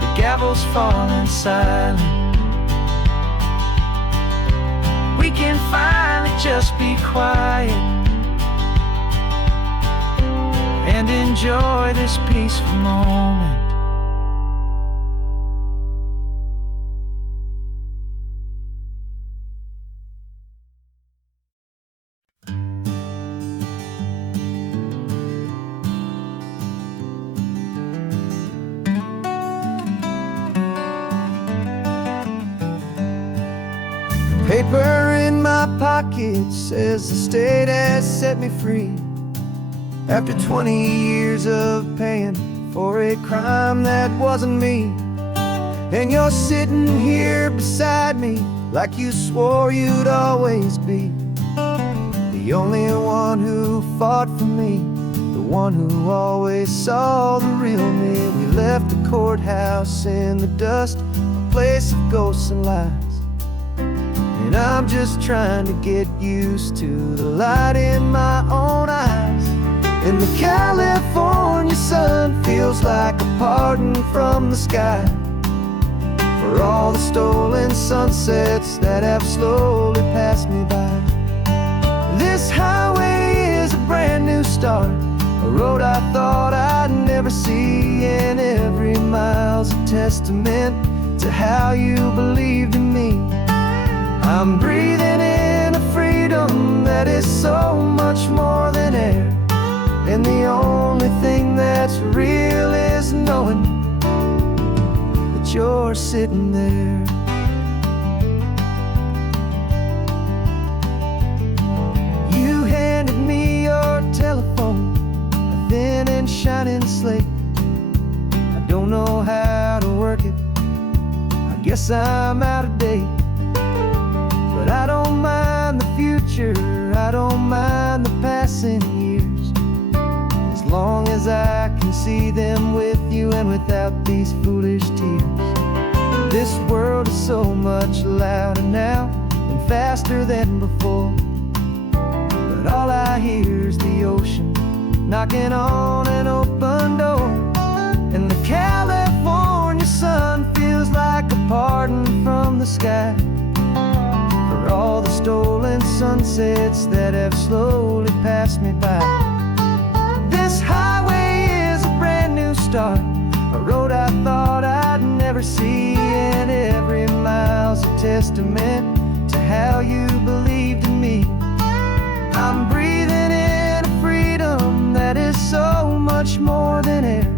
the gavel's falling silent. We can finally just be quiet and enjoy this peaceful moment. Paper in my pocket says the state has set me free after 20 years of paying for a crime that wasn't me. And you're sitting here beside me like you swore you'd always be the only one who fought for me, the one who always saw the real me. We left the courthouse in the dust, a place of ghosts and lies. And I'm just trying to get used to the light in my own eyes. And the California sun feels like a pardon from the sky for all the stolen sunsets that have slowly passed me by. This highway is a brand new start, a road I thought I'd never see, and every mile's a testament to how you believed in me. I'm breathing in a freedom that is so much more than air, and the only thing that's real is knowing that you're sitting there. You handed me your telephone, a thin and shining slate. I don't know how to work it, I guess I'm out of date. But I don't mind the future, I don't mind the passing years, as long as I can see them with you and without these foolish tears. This world is so much louder now and faster than before, but all I hear is the ocean knocking on an open door. And the California sun feels like a pardon from the sky for all the stolen sunsets that have slowly passed me by. This highway is a brand new start, a road I thought I'd never see, and every mile's a testament to how you believed in me. I'm breathing in a freedom that is so much more than air,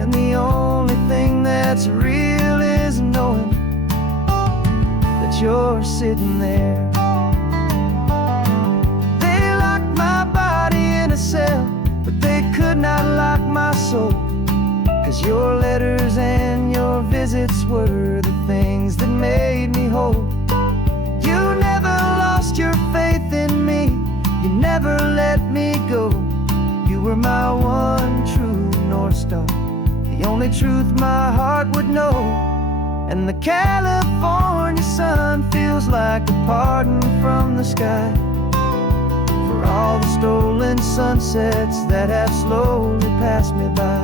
and the only thing that's real is knowing that you're sitting there. They locked my body in a cell, but they could not lock my soul, 'cause your letters and your visits were the things that made me whole. You never lost your faith in me, you never let me go. You were my one true North Star, the only truth my heart would know. And the California sun feels like a pardon from the sky for all the stolen sunsets that have slowly passed me by.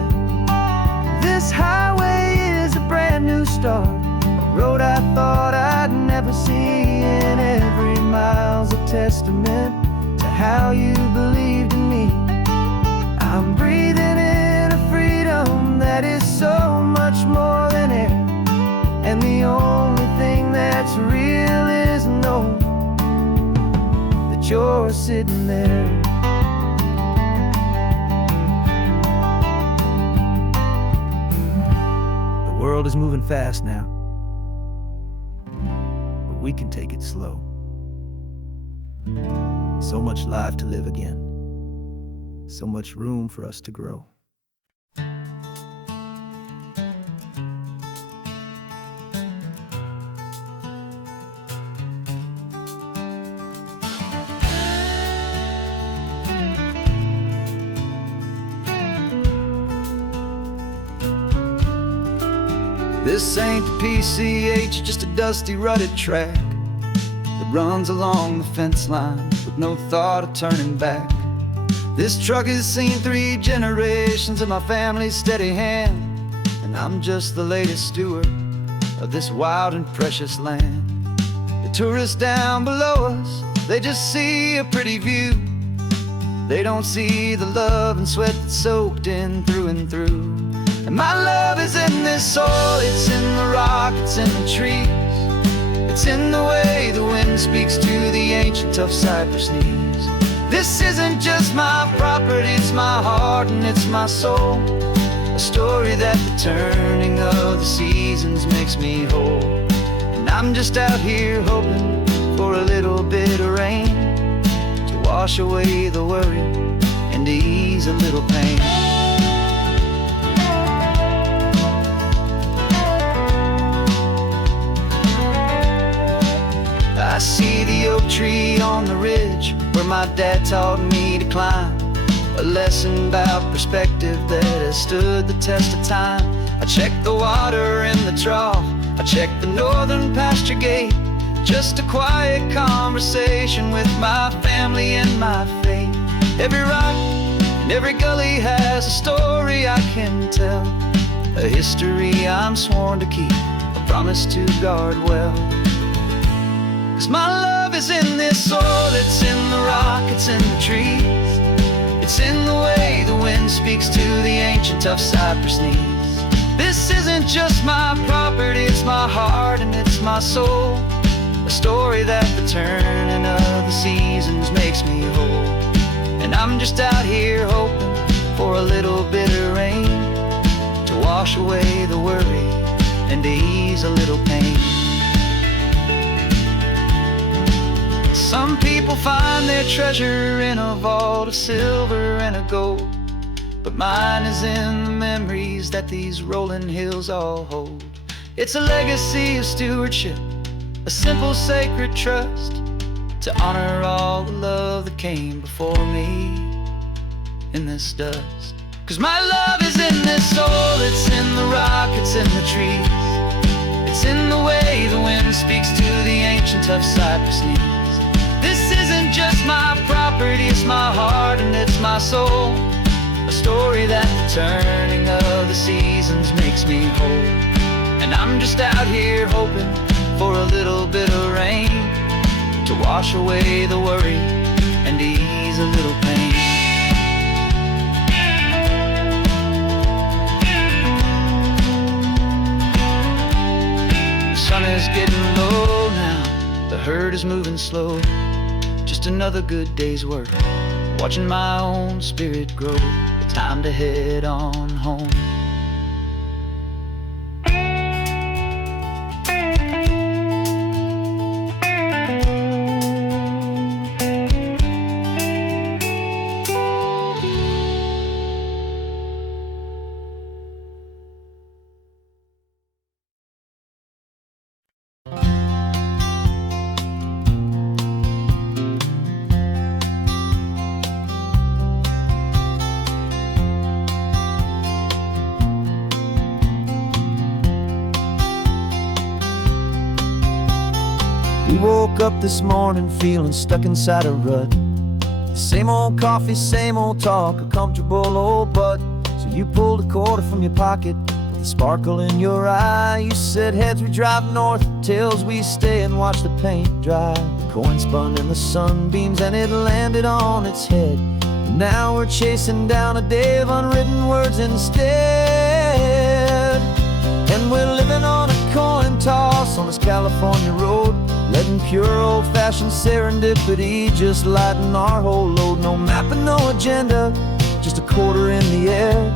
This highway is a brand new start, a road I thought I'd never see, and every mile's a testament to how you believed in me. I'm breathing in a freedom that is so much more than air, and the only thing that's real is knowing that you're sitting there. The world is moving fast now, but we can take it slow. So much life to live again, so much room for us to grow. This ain't the PCH, just a dusty rutted track that runs along the fence line with no thought of turning back. This truck has seen 3 generations of my family's steady hand, and I'm just the latest steward of this wild and precious land. The tourists down below us, they just see a pretty view. They don't see the love and sweat that's soaked in through and through. And my love is in this soil, it's in the rock, it's in the trees. It's in the way the wind speaks to the ancient tough cypress knees. This isn't just my property, it's my heart and it's my soul. A story that the turning of the seasons makes me whole. And I'm just out here hoping for a little bit of rain to wash away the worry and to ease a little pain. I see the oak tree on the ridge where my dad taught me to climb. A lesson about perspective that has stood the test of time. I check the water in the trough, I check the northern pasture gate. Just a quiet conversation with my family and my faith. Every rock and every gully has a story I can tell, a history I'm sworn to keep, a promise to guard well. 'Cause my love is in this soil, it's in the rock, it's in the trees. It's in the way the wind speaks to the ancient tough cypress knees. This isn't just my property, it's my heart and it's my soul. A story that the turning of the seasons makes me whole. And I'm just out here hoping for a little bit of rain to wash away the worry and to ease a little pain. Some people find their treasure in a vault of silver and a gold, but mine is in the memories that these rolling hills all hold. It's a legacy of stewardship, a simple sacred trust, to honor all the love that came before me in this dust. 'Cause my love is in this soul, it's in the rock, it's in the trees. It's in the way the wind speaks to the ancient tough cypress knees. This isn't just my property, it's my heart and it's my soul. A story that the turning of the seasons makes me whole. And I'm just out here hoping for a little bit of rain to wash away the worry and ease a little pain. The sun is getting low now, the herd is moving slow. Just another good day's work, watching my own spirit grow. Time to head on home. We woke up this morning feeling stuck inside a rut. Same old coffee, same old talk, a comfortable old butt. So you pulled a quarter from your pocket with a sparkle in your eye. You said heads we drive north, tails we stay and watch the paint dry. The coin spun in the sunbeams and it landed on its head. And now we're chasing down a day of unwritten words instead. And we're living on a coin toss on this California road, letting pure old-fashioned serendipity just lighten our whole load. No map and no agenda, just a quarter in the air.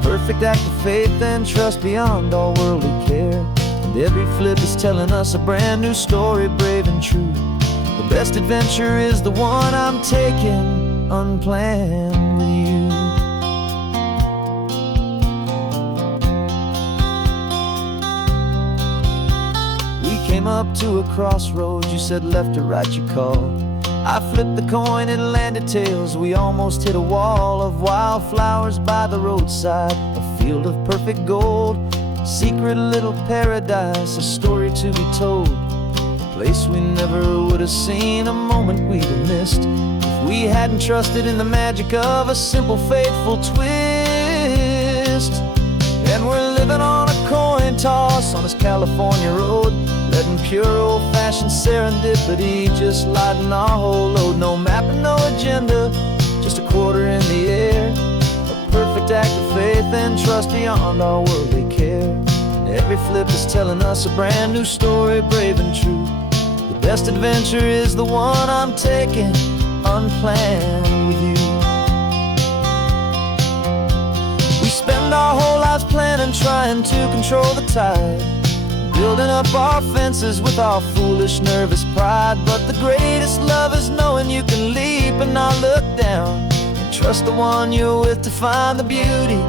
Perfect act of faith and trust beyond all worldly care. And every flip is telling us a brand new story, brave and true. The best adventure is the one I'm taking unplanned with you. Came up to a crossroads, you said left or right you called. I flipped the coin, it landed tails. We almost hit a wall of wildflowers by the roadside, a field of perfect gold. secret little paradise, a story to be told, a place we never would have seen, a moment we'd have missed if we hadn't trusted in the magic of a simple, faithful twist. And we're living on a coin toss on this California road, letting pure old-fashioned serendipity just lighten our whole load. No map and no agenda, just a quarter in the air, a perfect act of faith and trust beyond our worldly care. And every flip is telling us a brand new story, brave and true. The best adventure is the one I'm taking, unplanned with you. We spend our whole lives planning, trying to control the tide, building up our fences with our foolish, nervous pride. But the greatest love is knowing you can leap and not look down, and trust the one you're with to find the beauty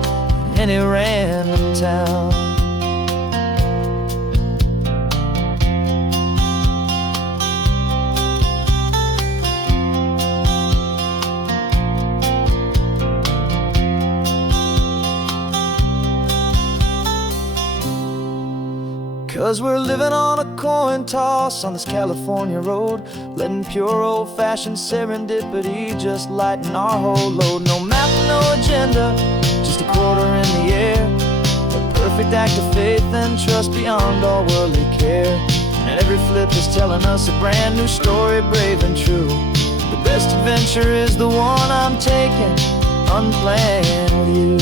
in any random town. 'Cause we're living on a coin toss on this California road, letting pure old-fashioned serendipity just lighten our whole load. No map, no agenda, just a quarter in the air, a perfect act of faith and trust beyond all worldly care. And every flip is telling us a brand new story, brave and true. The best adventure is the one I'm taking, unplanned with you.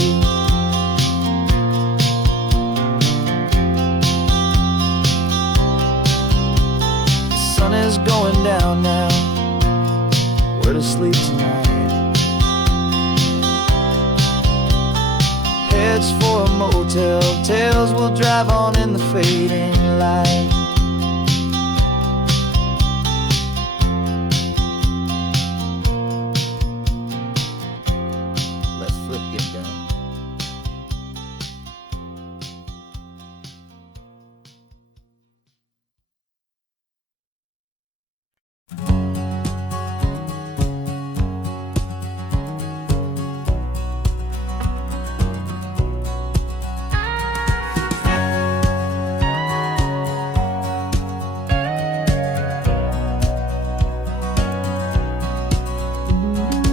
Is going down now, where to sleep tonight? Heads for a motel, tails will drive on in the fading light. Let's flip get down.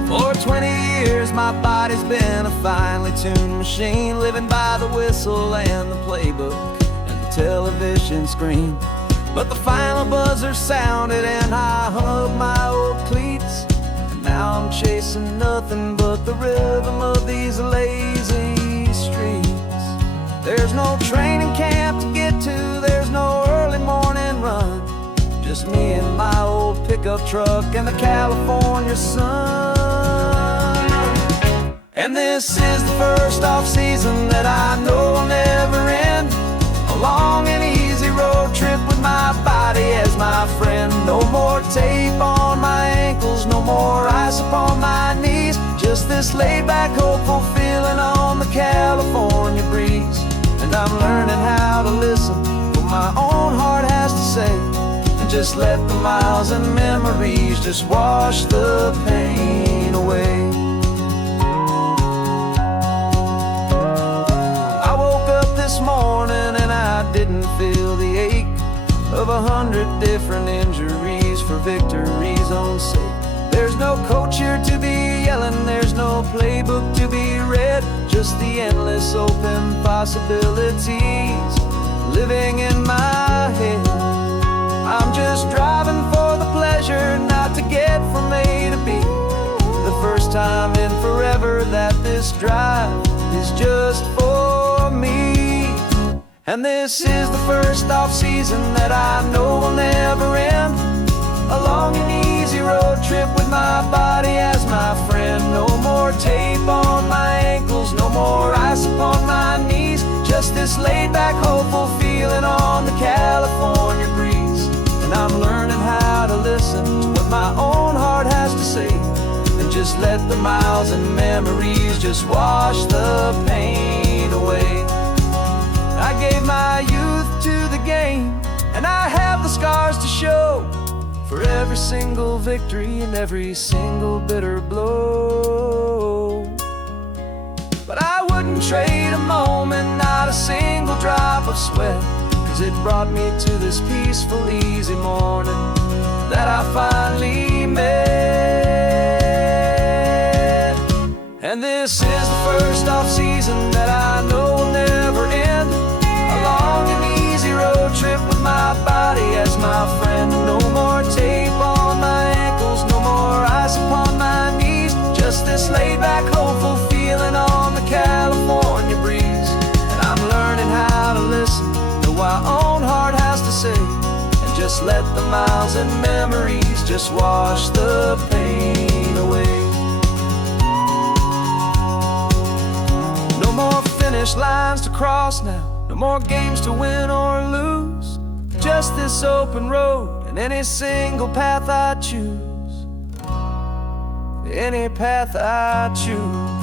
For 20 years my body's been a finely tuned machine, living by the whistle and the playbook and the television screen. But the final buzzer sounded and I hung up my old cleats, and now I'm chasing nothing but the rhythm of these lazy streets. There's no training camp to get to, there's no early morning run, just me and my old pickup truck and the California sun. And this is the first off-season that I know will never end, a long and easy road trip with my body as my friend. No more tape on my ankles, no more ice upon my knees, just this laid-back, hopeful feeling on the California breeze. And I'm learning how to listen what my own heart has to say, and just let the miles and memories just wash the pain away. This morning and I didn't feel the ache of 100 different injuries for victory's own sake. There's no coach here to be yelling, there's no playbook to be read, just the endless open possibilities living in my head. I'm just driving for the pleasure, not to get from A to B. The first time in forever that this drive is just for me. And this is the first off-season that I know will never end, a long and easy road trip with my body as my friend. No more tape on my ankles, no more ice upon my knees, just this laid-back, hopeful feeling on the California breeze. And I'm learning how to listen to what my own heart has to say, and just let the miles and memories just wash the pain away. I gave my youth to the game, and I have the scars to show for every single victory and every single bitter blow. But I wouldn't trade a moment, not a single drop of sweat, 'cause it brought me to this peaceful, easy morning that I finally met. And this is the first off-season that I know will never end. A long and easy road trip with my body as my friend. No more tape on my ankles, no more ice upon my knees. Just this laid-back, hopeful feeling on the California breeze. And I'm learning how to listen to what my own heart has to say, and just let the miles and memories just wash the pain away. No more finish lines to cross now, no more games to win or lose. Just this open road and any single path I choose. Any path I choose.